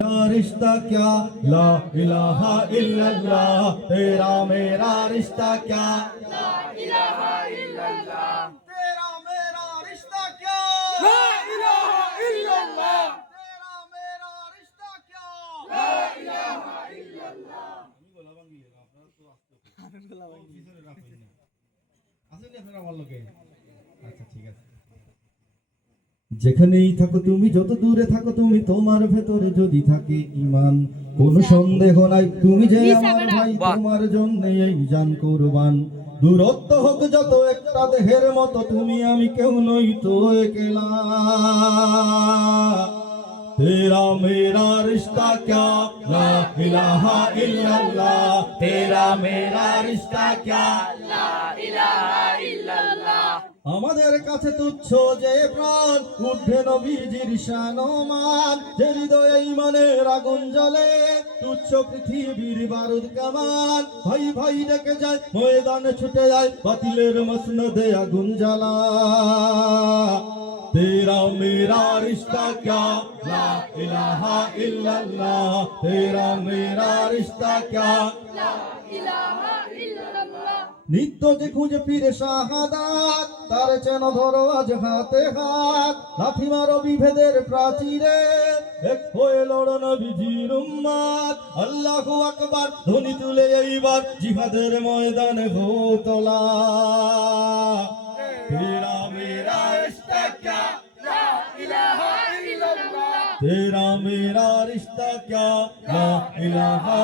रिश्ता क्या ला इलाहा इल्लल्लाह तेरा मेरा रिश्ता क्या ला इलाहा इल्लल्लाह तेरा मेरा रिश्ता क्या ला इलाहा इल्लल्लाह तेरा मेरा रिश्ता क्या ला इलाहा इल्लल्लाह আমি গলা ভাঙি গেলাম আপনারা তো আসতে গলা ভাঙি পিছনে রাখুন না আসেন আপনারা আমার লগে আচ্ছা ঠিক আছে যেখানেই থাকো তুমি যত দূরে থাকো তুমি তোমার ভেতরে যদি থাকে ঈমান কোনো সন্দেহ নাই তুমি যে আমার ভাই তোমার জন্য এই জান কুরবান দূরত্ব হোক যত একটা দেহের মতো তুমি আমি কেউ নই তো একলা तेरा मेरा रिश्ता क्या ला इलाहा इल्लल्लाह तेरा मेरा रिश्ता क्या লা ইলাহা ইল্লাল্লাহ আমাদের কাছে তুচ্ছ যে প্রাণ ঊর্ধ্বে নবীজির শানমান যে হৃদয়ে ঈমানের আগুন জ্বলে তুচ্ছ পৃথিবীর বারুদ কামান ভাই ভাই ডেকে যায় ময়দানে ছুটে যায় বাতিলের মসনদে আগুন জ্বালা तेरा मेरा रिश्ता क्या ला इलाहा इल्लल्लाह तेरा मेरा रिश्ता क्या লা ইলাহা ইল্লাল্লাহ নিত্য যে খুঁজে ফিরে শাহাদাত তার চেন ধরো আজ হাতে হাত লাথি মারো বিভেদের প্রাচীরে এক হয়ে লড়ো নবীজির উম্মত আল্লাহু আকবার ধ্বনি তুলে এইবার জিহাদের ময়দানে হো তোলা তেরা মেরা রিশতা क्या লা ইলাহা ইল্লাল্লাহ तेरा मेरा रिश्ता क्या ला इलाहा